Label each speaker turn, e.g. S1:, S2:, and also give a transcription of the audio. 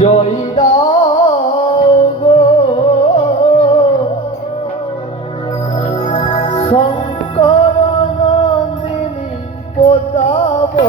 S1: জয় দাও গো। শঙ্কর নন্দিনী পোতাবতী